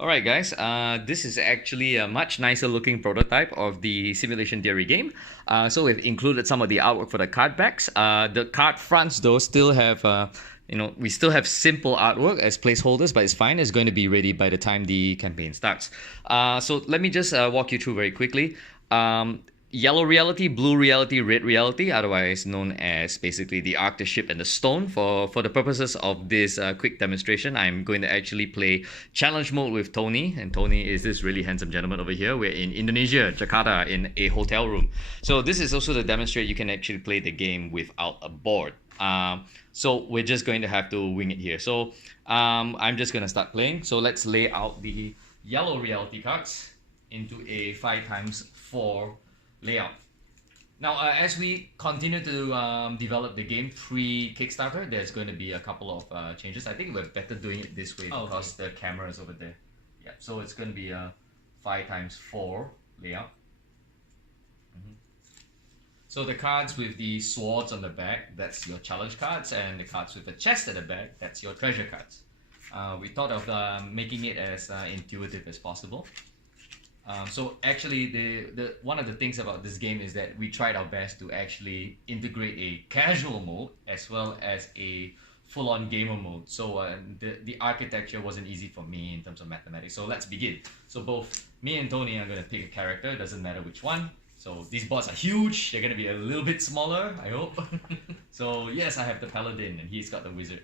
Alright guys, this is actually a much nicer looking prototype of the simulation theory game. So we've included some of the artwork for the card backs. The card fronts though still have, we still have simple artwork as placeholders, but it's fine. It's going to be ready by the time the campaign starts. So let me just walk you through very quickly. Yellow reality, blue reality, red reality, otherwise known as basically the arc, the ship, and the stone. For the purposes of this quick demonstration, I'm going to actually play challenge mode with Tony. And Tony is this really handsome gentleman over here. We're in Indonesia, Jakarta, in a hotel room. So this is also to demonstrate you can actually play the game without a board. So we're just going to have to wing it here. So I'm just going to start playing. So let's lay out the yellow reality cards into a 5x4 layout. Now, as we continue to develop the game pre-Kickstarter, there's going to be a couple of changes. I think we're better doing it this way because the camera is over there. Yeah, so it's going to be a 5x4 layout. So the cards with the swords on the back, that's your challenge cards, and the cards with the chest at the back, that's your treasure cards. We thought of making it as intuitive as possible. So actually, the one of the things about this game is that we tried our best to actually integrate a casual mode as well as a full-on gamer mode. So the architecture wasn't easy for me in terms of mathematics. So let's begin. So both me and Tony are going to pick a character, doesn't matter which one. So these bots are huge, they're going to be a little bit smaller, I hope. So yes, I have the paladin and he's got the wizard.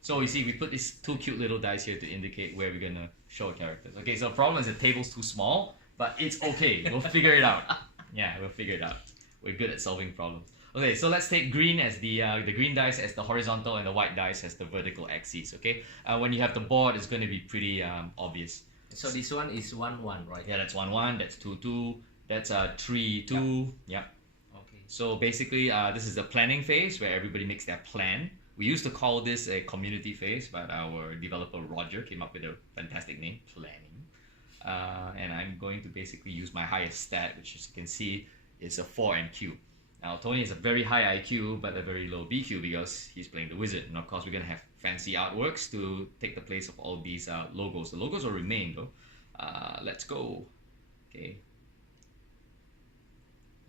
So you see, we put these two cute little dice here to indicate where we're going to show characters. Okay, so the problem is the table's too small, but it's okay, we'll figure it out. Yeah, we'll figure it out. We're good at solving problems. Okay, so let's take green as the green dice as the horizontal and the white dice as the vertical axis, okay? When you have the board, it's going to be pretty obvious. So this one is 1-1, right? Yeah, that's 1-1, that's 2-2, that's 3-2, yeah. Okay. So basically, this is the planning phase where everybody makes their plan. We used to call this a community phase, but our developer Roger came up with a fantastic name, planning. And I'm going to basically use my highest stat, which as you can see is a 4 MQ. Now Tony has a very high IQ but a very low BQ because he's playing the wizard, and of course we're going to have fancy artworks to take the place of all these logos. The logos will remain though. Let's go. Okay.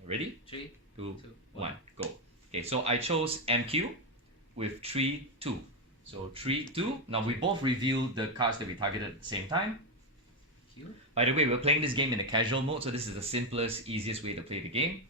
Ready? 3, 2, 1, go. Okay, so I chose MQ with 3, 2. So 3, 2. Now we both revealed the cards that we targeted at the same time. By the way, we're playing this game in a casual mode, so this is the simplest, easiest way to play the game.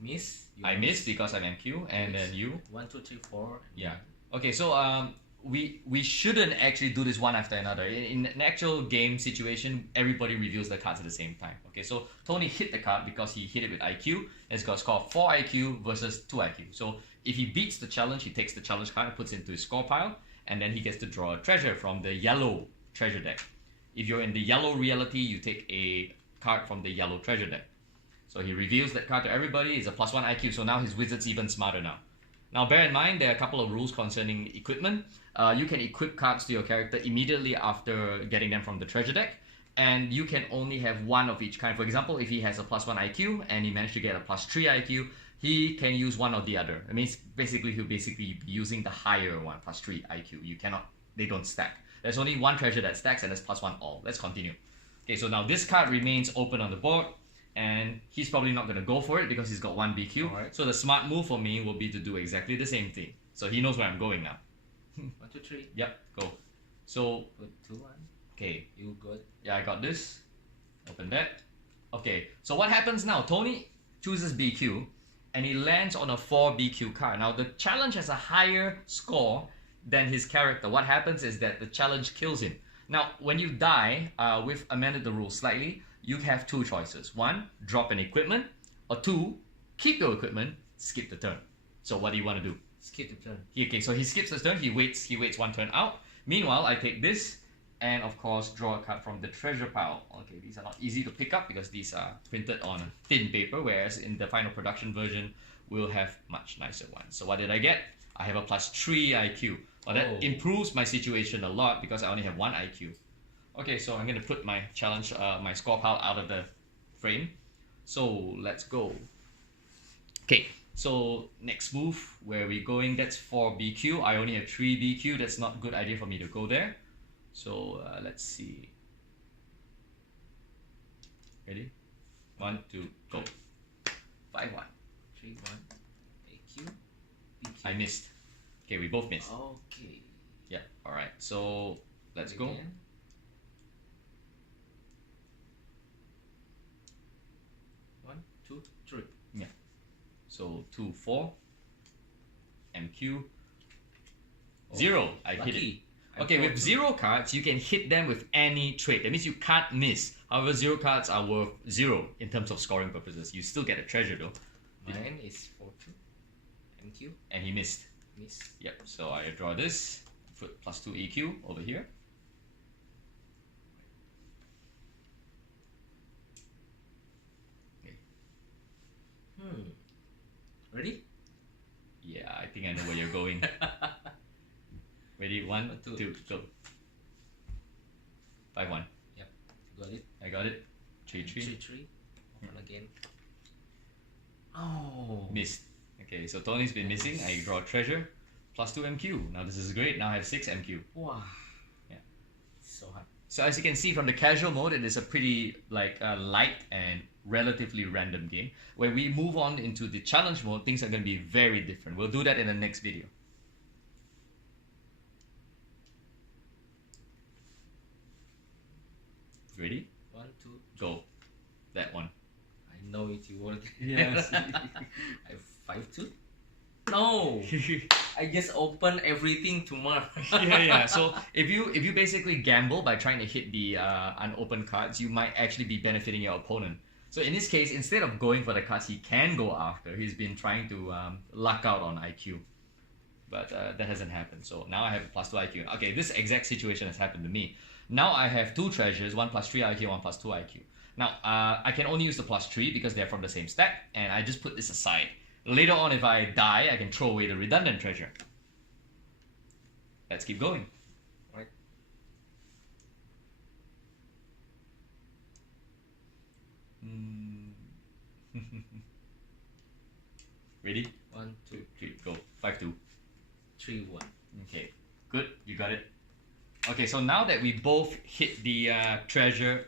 Miss? I missed because I'm MQ, and then you? 1, 2, 3, 4. Yeah. Okay, so we shouldn't actually do this one after another. In an actual game situation, everybody reveals the cards at the same time. Okay, so Tony hit the card because he hit it with IQ, and it's got a score of 4 IQ versus 2 IQ. So if he beats the challenge, he takes the challenge card and puts it into his score pile, and then he gets to draw a treasure from the yellow treasure deck. If you're in the yellow reality, you take a card from the yellow treasure deck. So he reveals that card to everybody. It's a +1 IQ, so now his wizard's even smarter now. Now bear in mind, there are a couple of rules concerning equipment. You can equip cards to your character immediately after getting them from the treasure deck, and you can only have one of each kind. For example, if he has a +1 IQ and he managed to get a +3 IQ, he can use one or the other. It means basically he'll be using the higher one, +3 IQ. You cannot, they don't stack. There's only one treasure that stacks, and that's +1 all. Let's continue. Okay, so now this card remains open on the board, and he's probably not going to go for it because he's got 1 BQ. Right. So the smart move for me will be to do exactly the same thing. So he knows where I'm going now. 1, 2, 3. Yep, go. So, Good, 2, 1. okay. You good? Yeah, I got this. Open that. Okay, so what happens now? Tony chooses BQ, and he lands on a 4 BQ card. Now, the challenge has a higher score than his character. What happens is that the challenge kills him. Now, when you die, we've amended the rules slightly. You have 2 choices. 1, drop an equipment, or 2, keep your equipment, skip the turn. So what do you want to do? Skip the turn. Okay, so he skips the turn, he waits 1 turn out. Meanwhile, I take this, and of course, draw a card from the treasure pile. Okay, these are not easy to pick up because these are printed on thin paper, whereas in the final production version, we'll have much nicer ones. So what did I get? I have a +3 IQ. Well, that improves my situation a lot because I only have 1 IQ. Okay, so I'm going to put my challenge, my score pile out of the frame. So let's go. Okay, so next move, where are we going? That's 4 BQ. I only have 3 BQ. That's not a good idea for me to go there. So let's see. Ready? 1, 2, go. 5-1. 3, 1. AQ. BQ. I missed. Okay, we both missed. Okay. Yeah, alright. So let's go. Again. 1, 2, 3. Yeah. So 2, 4. MQ. 0. I hit it. Lucky. I Okay, draw with two. 0 cards, you can hit them with any trait. That means you can't miss. However, 0 cards are worth 0 in terms of scoring purposes. You still get a treasure though. Mine is 4, 2. MQ. And he missed. Miss. Yep, so I draw this. Put +2 EQ over here. Okay. Ready? Yeah, I think I know where you're going. Ready? 1, 2, go. 5-1. Yep. Got it. I got it. 3, 3. 3, 3. Open again. Oh. Missed. Okay, so Tony's been missing. I draw a treasure. +2 MQ. Now this is great. Now I have 6 MQ. Wow. Yeah. So hard. So as you can see from the casual mode, it is a pretty light and relatively random game. When we move on into the challenge mode, things are going to be very different. We'll do that in the next video. Ready? 1, 2. Go. That one. I know it. You won't. Yes. I 5, 2. No. I just open everything to Mark. Yeah. So if you basically gamble by trying to hit the unopened cards, you might actually be benefiting your opponent. So in this case, instead of going for the cards he can go after, he's been trying to luck out on IQ. But that hasn't happened. So now I have a +2 IQ. Okay, this exact situation has happened to me. Now I have 2 treasures, 1 +3 IQ, 1 +2 IQ. Now I can only use the +3 because they're from the same stack, and I just put this aside. Later on, if I die, I can throw away the redundant treasure. Let's keep going. Right. Ready? 1, 2, 3, go. 5-2. 3, 1. Okay, good. You got it. Okay, so now that we both hit the treasure,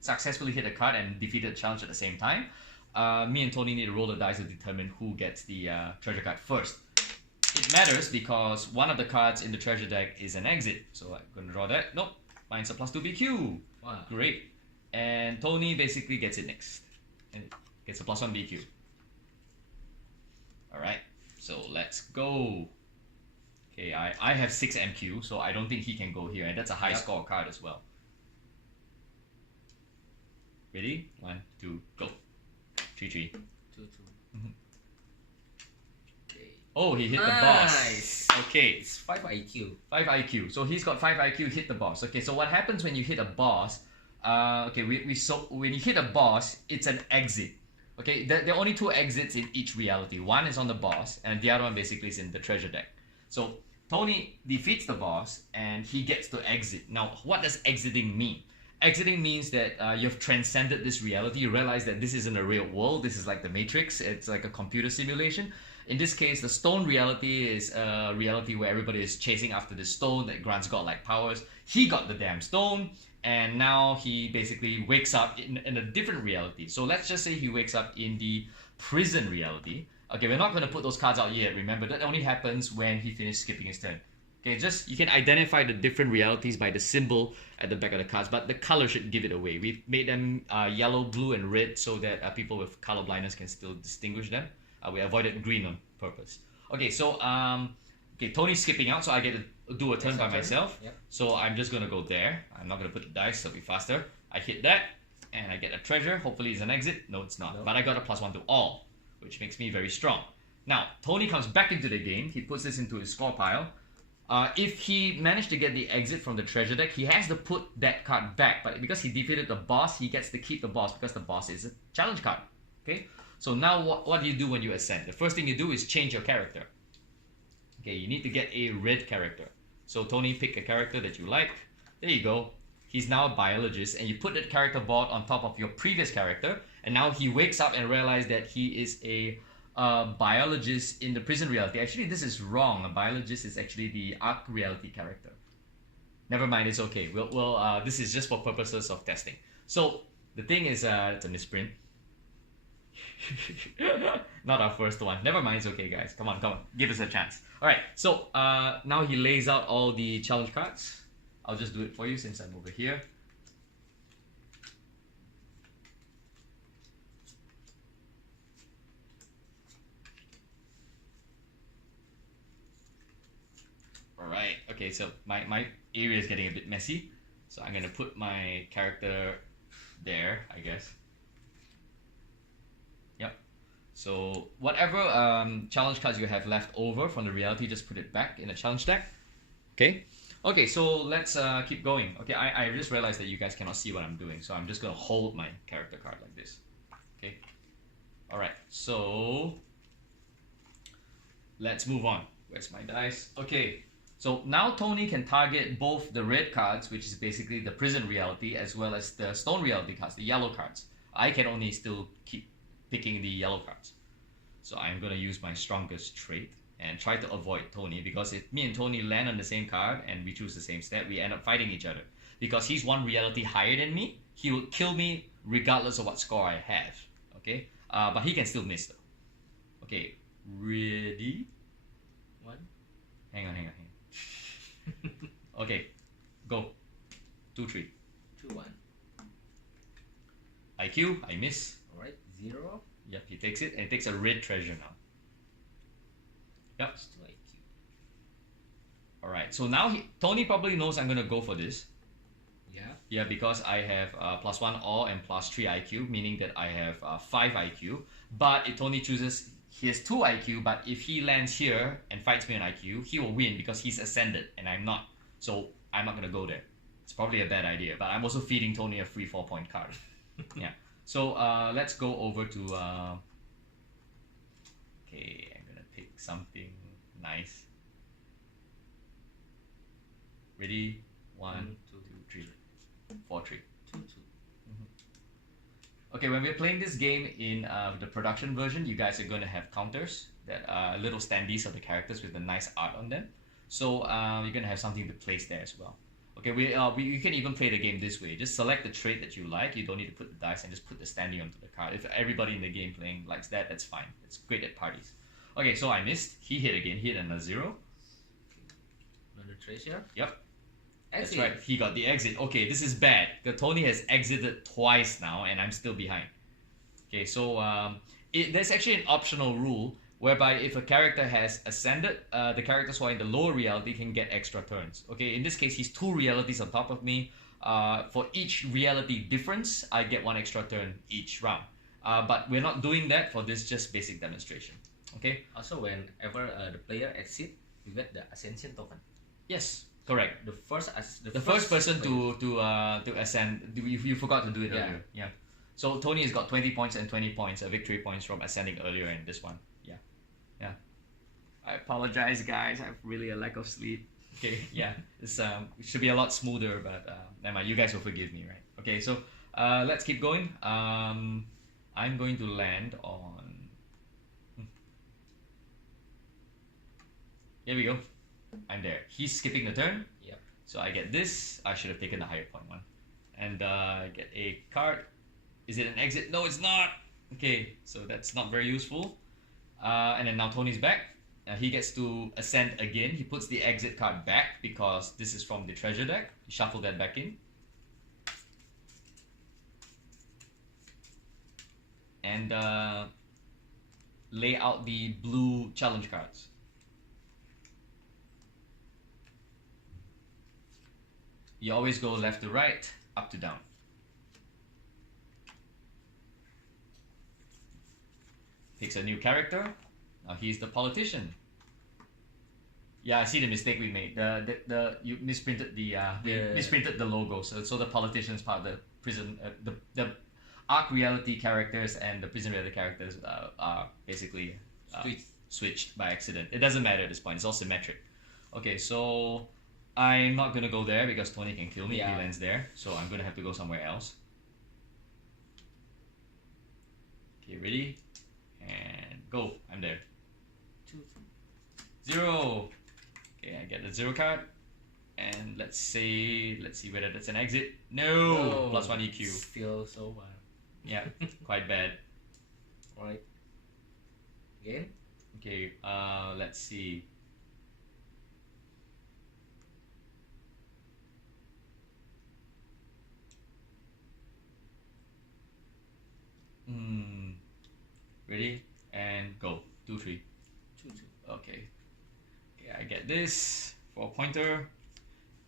successfully hit a card and defeated the challenge at the same time, me and Tony need to roll the dice to determine who gets the treasure card first. It matters because one of the cards in the treasure deck is an exit. So I'm going to draw that. Nope. Mine's a +2 BQ. Wow. Great. And Tony basically gets it next. And gets a +1 BQ. Alright. So let's go. Okay, I have 6 MQ, so I don't think he can go here. And that's a high score card as well. Ready? 1, 2, go. 3, 3. 2, 2. Okay. Oh, he hit the Nice. boss. Okay. It's 5 IQ. 5 IQ. So he's got 5 IQ, hit the boss. Okay, so what happens when you hit a boss? When you hit a boss, it's an exit. Okay, there are only 2 exits in each reality. One is on the boss, and the other one basically is in the treasure deck. So Tony defeats the boss, and he gets to exit. Now, what does exiting mean? Exiting means that you've transcended this reality. You realize that this isn't a real world. This is like the Matrix. It's like a computer simulation. In this case, the stone reality is a reality where everybody is chasing after the stone that grants godlike powers. He got the damn stone, and now he basically wakes up in a different reality. So let's just say he wakes up in the prison reality. Okay, we're not going to put those cards out yet. Remember, that only happens when he finishes skipping his turn. Okay, just you can identify the different realities by the symbol at the back of the cards, but the color should give it away. We've made them yellow, blue, and red so that people with color blindness can still distinguish them. We avoided green on purpose. Okay, so Tony's skipping out, so I get to do a turn by myself. Yep. So I'm just gonna go there. I'm not gonna put the dice, so it'll be faster. I hit that, and I get a treasure. Hopefully it's an exit. No, it's not. No. But I got a +1 to all, which makes me very strong. Now, Tony comes back into the game. He puts this into his score pile. If he managed to get the exit from the treasure deck, he has to put that card back. But because he defeated the boss, he gets to keep the boss because the boss is a challenge card. Okay? So now what do you do when you ascend? The first thing you do is change your character. Okay, you need to get a red character. So Tony, pick a character that you like. There you go. He's now a biologist, and you put that character board on top of your previous character, and now he wakes up and realizes that he is a biologist in the prison reality. Actually, this is wrong. A biologist is actually the arc reality character. Never mind, it's okay. This is just for purposes of testing. So The thing is, it's a misprint. Not our first one. Never mind, it's okay, guys. Come on, come on. Give us a chance. Alright, so now he lays out all the challenge cards. I'll just do it for you since I'm over here. Alright, okay, so my area is getting a bit messy. So I'm gonna put my character there, I guess. Yep. So whatever challenge cards you have left over from the reality, just put it back in the challenge deck. Okay. Okay, so let's keep going. Okay, I just realized that you guys cannot see what I'm doing, so I'm just gonna hold my character card like this. Okay. Alright, so let's move on. Where's my dice? Okay. So now Tony can target both the red cards, which is basically the prison reality, as well as the stone reality cards, the yellow cards. I can only still keep picking the yellow cards. So I'm going to use my strongest trait and try to avoid Tony, because if me and Tony land on the same card and we choose the same stat, we end up fighting each other. Because he's one reality higher than me, he will kill me regardless of what score I have. Okay? But he can still miss though. Okay, ready? One. Hang on. Okay, go. 2, 3. 2, 1. IQ, I miss. Alright, 0. Yep, he takes it and takes a red treasure now. Yep. Just 2 IQ. Alright, so now Tony probably knows I'm gonna go for this. Yeah. Yeah, because I have +1 all and +3 IQ, meaning that I have 5 IQ. But if Tony chooses, he has 2 IQ, but if he lands here and fights me on IQ, he will win because he's ascended and I'm not. So I'm not gonna go there. It's probably a bad idea, but I'm also feeding Tony a free 4-point card. Yeah. So let's go over to. Okay, I'm gonna pick something nice. Ready? 1, 2, 3, 4, 3. 2, 2. Okay, when we're playing this game in the production version, you guys are going to have counters that are little standees of the characters with the nice art on them. So you're going to have something to place there as well. Okay, you can even play the game this way. Just select the trait that you like. You don't need to put the dice and just put the standee onto the card. If everybody in the game playing likes that, that's fine. It's great at parties. Okay, so I missed. He hit again. He hit another 0. Another treasure. Yep. Exit. That's right, he got the exit. Okay, this is bad. Tony has exited twice now and I'm still behind. Okay, so there's actually an optional rule whereby if a character has ascended, the characters who are in the lower reality can get extra turns. Okay, in this case, he's 2 realities on top of me. For each reality difference, I get 1 extra turn each round. But we're not doing that for this just basic demonstration. Okay? Also, whenever the player exits, you get the ascension token. Yes. Correct. The first person to ascend. You forgot to do it earlier. Yeah. So Tony has got 20 points and 20 points, victory points from ascending earlier in this one. Yeah. Yeah. I apologize, guys. I have really a lack of sleep. Okay. Yeah. It's it should be a lot smoother, but never mind. You guys will forgive me, right? Okay. So let's keep going. I'm going to land on. Here we go. I'm there. He's skipping the turn. Yep. So I get this. I should have taken the higher point one. And I get a card. Is it an exit? No, it's not. Okay, so that's not very useful. And then now Tony's back. He gets to ascend again. He puts the exit card back because this is from the treasure deck. Shuffle that back in. And lay out the blue challenge cards. You always go left to right, up to down. Picks a new character. Now he's the politician. Yeah, I see the mistake we made. You misprinted misprinted the logo. So the politician is part of the prison. The arc reality characters and the prison reality characters are basically switched by accident. It doesn't matter at this point. It's all symmetric. Okay, so. I'm not gonna go there because Tony can kill me if he lands there, so I'm gonna have to go somewhere else. Okay, ready? And go. I'm there. 2, 0. Okay, I get the 0 card. And let's see whether that's an exit. No, plus 1 EQ. Still so bad. Yeah, quite bad. Right. Again. Okay, let's see. Ready? And go. 2, 3. 2, 2. Okay. Okay, I get this for a pointer.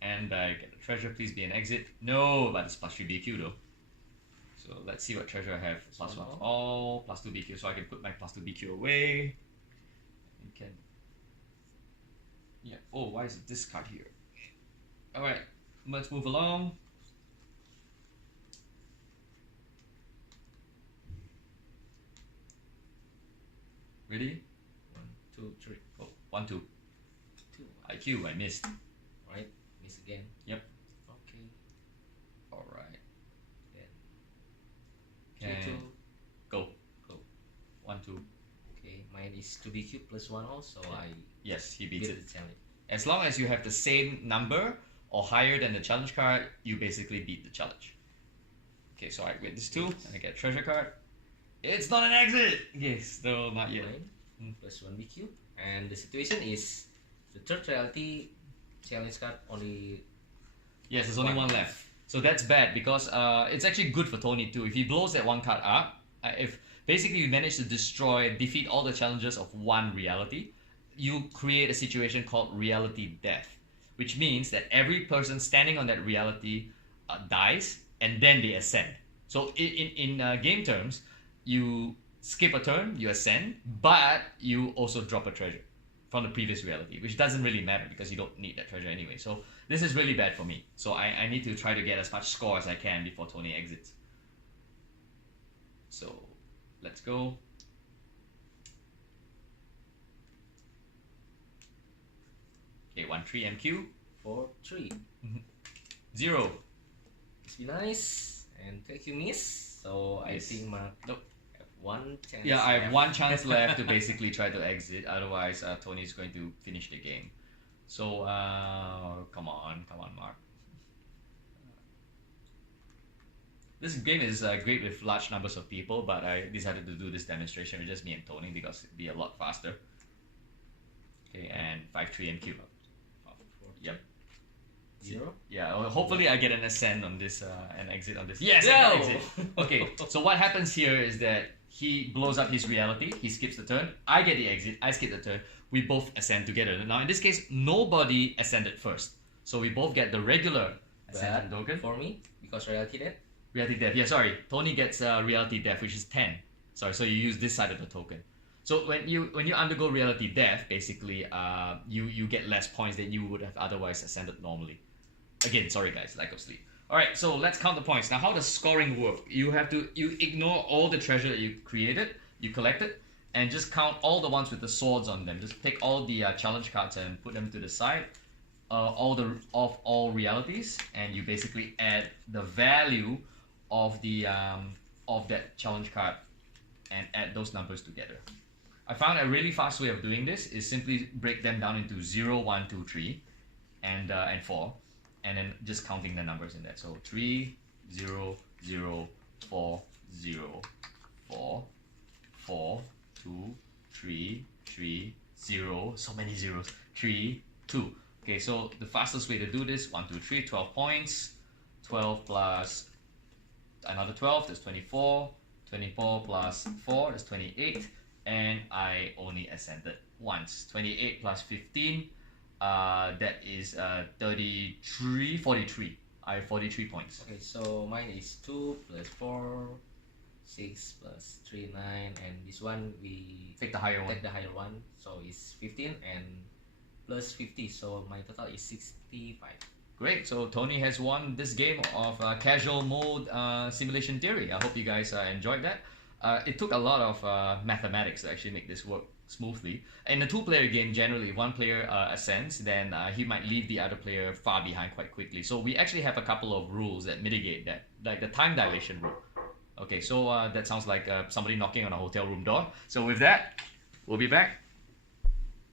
And I get the treasure. Please be an exit. No, but it's plus 3 BQ though. So let's see what treasure I have. Plus 1 all, plus 2 BQ. So I can put my plus 2 BQ away. You can. Yeah. Oh, why is this card here? Alright, let's move along. Ready? 1, 2, 3. Oh, 1, 2. 2. IQ, I missed. Right. Miss again. Yep. Okay. Alright. Then 2, 2. Go. Go. 1, 2. Okay. Mine is 2 BQ plus 1 also. I Yes, he beats get it. the challenge. As long as you have the same number or higher than the challenge card, you basically beat the challenge. Okay, so I win this 2, and I get a treasure card. It's not an exit! Yes, no, not yet. Plus 1 BQ. And the situation is the third reality challenge card only. Yes, there's only one left. So that's bad because it's actually good for Tony too. If he blows that one card up, if basically you manage to defeat all the challenges of one reality, you create a situation called reality death, which means that every person standing on that reality dies and then they ascend. So in game terms, you skip a turn, you ascend, but you also drop a treasure from the previous reality, which doesn't really matter because you don't need that treasure anyway. So this is really bad for me. So I need to try to get as much score as I can before Tony exits. So let's go. Okay, 1, 3 MQ. 4, 3. 0. Must be nice. And thank you, miss. So I think Mark Nope. have one chance. Yeah, I have one chance left to basically try to exit. Otherwise, Tony is going to finish the game. So come on, Mark. This game is great with large numbers of people, but I decided to do this demonstration with just me and Tony because it'd be a lot faster. Okay, and 5, 3 MQ. Yep. 0. Yeah, well, hopefully I get an ascend on this, an exit on this. Yes, No! I got exit. Okay, so what happens here is that he blows up his reality, he skips the turn, I get the exit, I skip the turn, we both ascend together. Now in this case, nobody ascended first. So we both get the regular ascendant token. For me, because reality death. Reality death, yeah, sorry. Tony gets reality death, which is 10. Sorry, so you use this side of the token. So when you undergo reality death, basically, you get less points than you would have otherwise ascended normally. Again, sorry guys, lack of sleep. Alright, so let's count the points. Now how does scoring work? You ignore all the treasure that you collected, and just count all the ones with the swords on them. Just pick all the challenge cards and put them to the side. All realities, and you basically add the value of the of that challenge card and add those numbers together. I found a really fast way of doing this is simply break them down into 0, 1, 2, 3, and 4, and then just counting the numbers in that. So 3, 0, 0, 4, 0, 4, 4, 2, 3, 3, 0. So many zeros. 3, 2. Okay, so the fastest way to do this, 1, 2, 3, 12 points. 12 plus another 12, that's 24. 24 plus 4, that's 28. And I only ascended once. 28 plus 15, that is 33, 43. I have 43 points. Okay, so mine is 2 plus 4, 6 plus 3, 9, and this one we Take the higher one. take the higher one, so it's 15 and plus 50, so my total is 65. Great, so Tony has won this game of casual mode simulation theory. I hope you guys enjoyed that. It took a lot of mathematics to actually make this work smoothly. In a two-player game, generally, one player ascends, then he might leave the other player far behind quite quickly. So we actually have a couple of rules that mitigate that, like the time dilation rule. Okay, so that sounds like somebody knocking on a hotel room door. So with that, we'll be back.